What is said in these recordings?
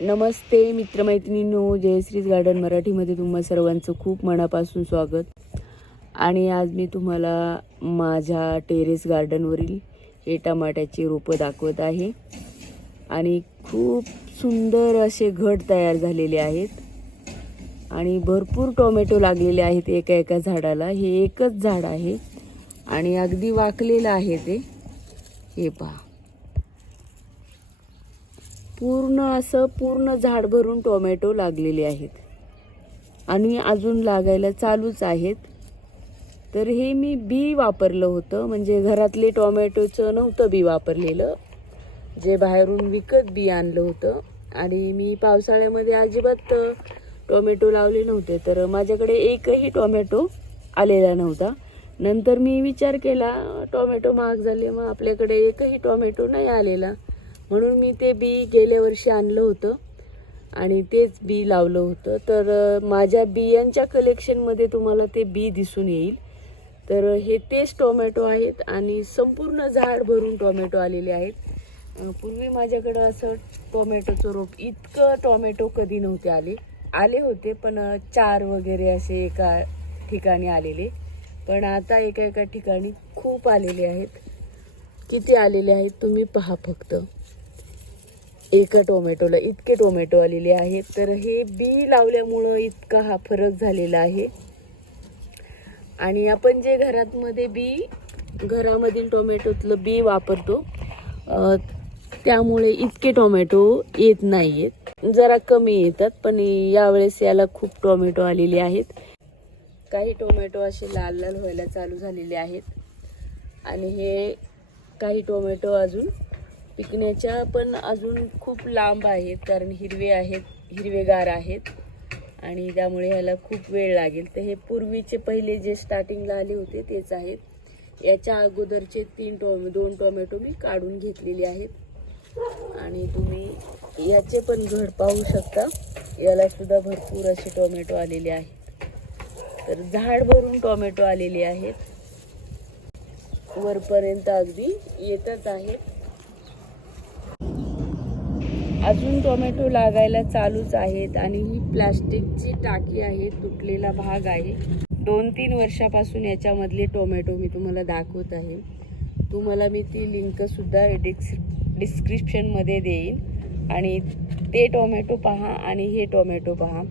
नमस्ते मित्रमैत्रिणींनो. जयश्रीज garden मराठीमध्ये तुम्हा सर्वांचं खूप मनापासून स्वागत. आणि आज मी तुम्हाला माझ्या टेरेस गार्डनवरील हे टमाट्याची रोपं दाखवत आहे. आणि खूप सुंदर असे घट तयार झालेले आहेत. आणि भरपूर टोमॅटो लागलेले आहेत एका एका झाडाला. हे एकच झाड आहे. आणि अगदी वाकलेलं आहे ते. हे पहा. पूर्ण असं पूर्ण झाड भरून टोमॅटो लागलेले आहेत. आणि अजून लागायला चालूच आहेत. तर हे मी बी वापरलं होतं. म्हणजे घरातले टोमॅटोचं नव्हतं बी वापरलेलं. जे बाहेरून विकत बी आणलं होतं. आणि मी पावसाळ्यामध्ये अजिबात टोमॅटो लावले नव्हते. तर माझ्याकडे एकही टोमॅटो आलेला नव्हता. नंतर मी विचार केला टोमॅटो महाग झाले मग आपल्याकडे एकही टोमॅटो नाही आलेला. म्हणून मी ते बी गेल्या वर्षी आणलं होतं. आणि तेच बी लावलं होतं. तर माझ्या बियांच्या कलेक्शनमध्ये तुम्हाला ते बी दिसून येईल. तर हे तेच टोमॅटो आहेत आणि संपूर्ण झाड भरून टोमॅटो आलेले आहेत. पूर्वी माझ्याकडं असं टोमॅटोचं रोप इतकं टोमॅटो कधी नव्हते आले. आले होते पण चार वगैरे असे एका ठिकाणी आलेले. पण आता एका एका ठिकाणी खूप आलेले आहेत. किती आलेले आहेत तुम्ही पहा फक्त. एका टोमॅटोला इतके टोमॅटो आलेले आहेत. तर हे बी लावल्यामुळं इतका हा फरक झालेला आहे. आणि आपण जे घरातमध्ये बी घरामधील टोमॅटोतलं बी वापरतो त्यामुळे इतके टोमॅटो येत नाही आहेत जरा कमी येतात पण यावेळेस याला खूप टोमॅटो आलेले आहेत. काही टोमॅटो असे लाल लाल व्हायला चालू झालेले आहेत. आणि हे काही टोमॅटो अजून पिकण्याच्या पण अजून खूप लांब आहेत कारण हिरवे आहेत हिरवेगार आहेत. आणि त्यामुळे ह्याला खूप वेळ लागेल. तर हे पूर्वीचे पहिले जे स्टार्टिंगला आले होते तेच आहेत. याच्या अगोदरचे तीन टोमॅ दोन टोमॅटो मी काढून घेतलेले आहेत. आणि तुम्ही याचे पण घड पाहू शकता. याला सुद्धा भरपूर असे टोमॅटो आलेले आहेत. तर झाड भरून टोमॅटो आलेले आहेत. वरपर्यंत अगदी येतच आहेत. अजून टोमॅटो लागायला चालूच आहेत आणि ही प्लास्टिकची टाकी आहे तुटलेला भाग आहे. दोन तीन वर्षापासून याच्यामधले टोमॅटो मी तुम्हाला दाखवत आहे. तुम्हाला मी ती लिंकसुद्धा डिस्क्रि डिस्क्रिप्शनमध्ये देईन. आणि ते टोमॅटो पहा आणि हे टोमॅटो पहा.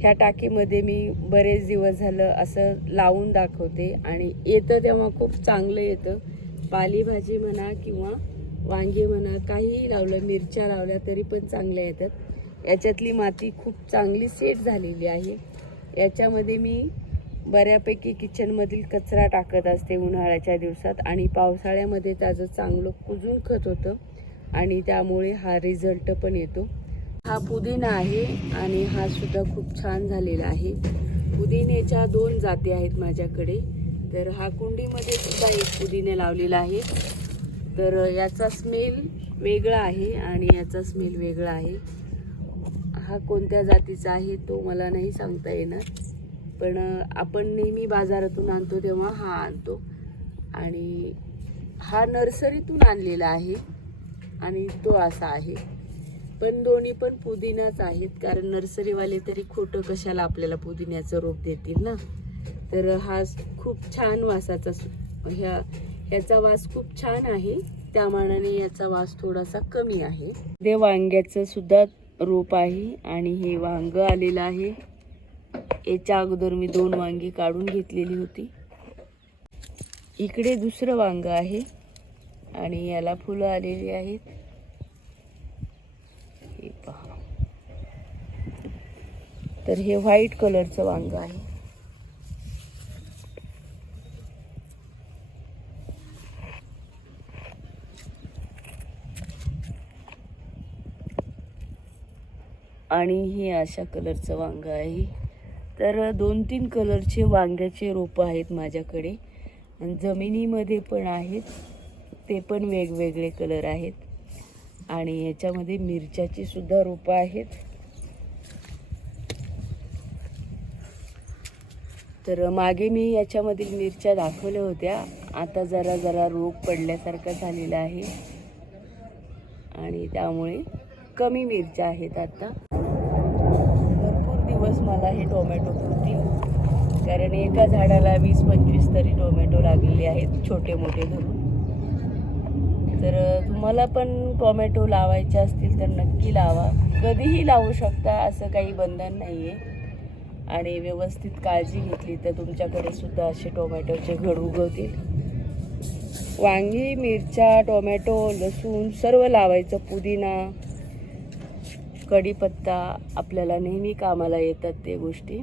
ह्या टाकीमध्ये मी बरेच दिवस झालं असं लावून दाखवते. आणि येतं तेव्हा खूप चांगलं येतं. पालेभाजी म्हणा किंवा वांगे म्हणा काहीही लावलं मिरच्या लावल्या तरी पण चांगल्या येतात. याच्यातली माती खूप चांगली सेट झालेली आहे. याच्यामध्ये मी बऱ्यापैकी किचनमधील कचरा टाकत असते उन्हाळ्याच्या दिवसात आणि पावसाळ्यामध्ये त्याचं चांगलं कुजून खत होतं आणि त्यामुळे हा रिझल्ट पण येतो. हा पुदिना आहे आणि हा सुद्धा खूप छान झालेला आहे. पुदिन्याच्या दोन जाती आहेत माझ्याकडे. तर हा कुंडीमध्ये सुद्धा एक पुदिना लावलेला आहे. तर याचा स्मेल वेगळा आहे आणि याचा स्मेल वेगळा आहे. हा कोणत्या जातीचा आहे तो मला नाही सांगता येणार. पण आपण नेहमी बाजारातून आणतो तेव्हा हा आणतो. आणि हा नर्सरीतून आणलेला आहे आणि तो असा आहे. पण दोन्ही पण पुदिनाच आहेत कारण नर्सरीवाले तरी खोटं कशाला आपल्याला पुदिन्याचं रोप देतील ना? तर हा खूप छान वासाचा ह्या याचा वास खूप छान आहे. त्या मानाने याचा वास थोडासा कमी आहे. ते वांग्याचं सुद्धा रोप आहे आणि हे वांग आलेलं आहे. याच्या अगोदर मी दोन वांगी काढून घेतलेली होती. इकडे दुसरं वांग आहे आणि याला फुलं आलेली आहेत. हे पहा. तर हे व्हाईट कलरचं वांग आहे. आणि हे अशा कलरचं वांगं आहे. तर दोन तीन कलरचे वांग्याचे रोपं आहेत माझ्याकडे. आणि जमिनीमध्ये पण आहेत. ते पण वेगवेगळे कलर आहेत. आणि याच्यामध्ये मिरच्याची सुद्धा रोपं आहेत. तर मागे मी याच्यामधील मिरच्या दाखवल्या होत्या. आता जरा जरा रोग पडल्यासारखा झालेला आहे. आणि त्यामुळे कमी मिरच्या आहेत आता. दिवस मला हे टोमॅटो पुरतील. कारण एका झाडाला वीस पंचवीस तरी टोमॅटो लागलेले आहेत छोटे मोठे धरून. तर तुम्हाला पण टोमॅटो लावायचे असतील तर नक्की लावा. कधीही लावू शकता असं काही बंधन नाही आहे आणि व्यवस्थित काळजी घेतली तर तुमच्याकडे सुद्धा असे टोमॅटोचे घड उगवतील. वांगी मिरच्या टोमॅटो लसूण सर्व लावायचं पुदिना कढीपत्ता आपल्याला नेहमी कामाला येतात ते गोष्टी.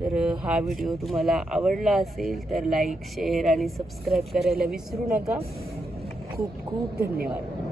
तर हा व्हिडिओ तुम्हाला आवडला असेल तर लाईक शेअर आणि सबस्क्राईब करायला विसरू नका. खूप खूप धन्यवाद.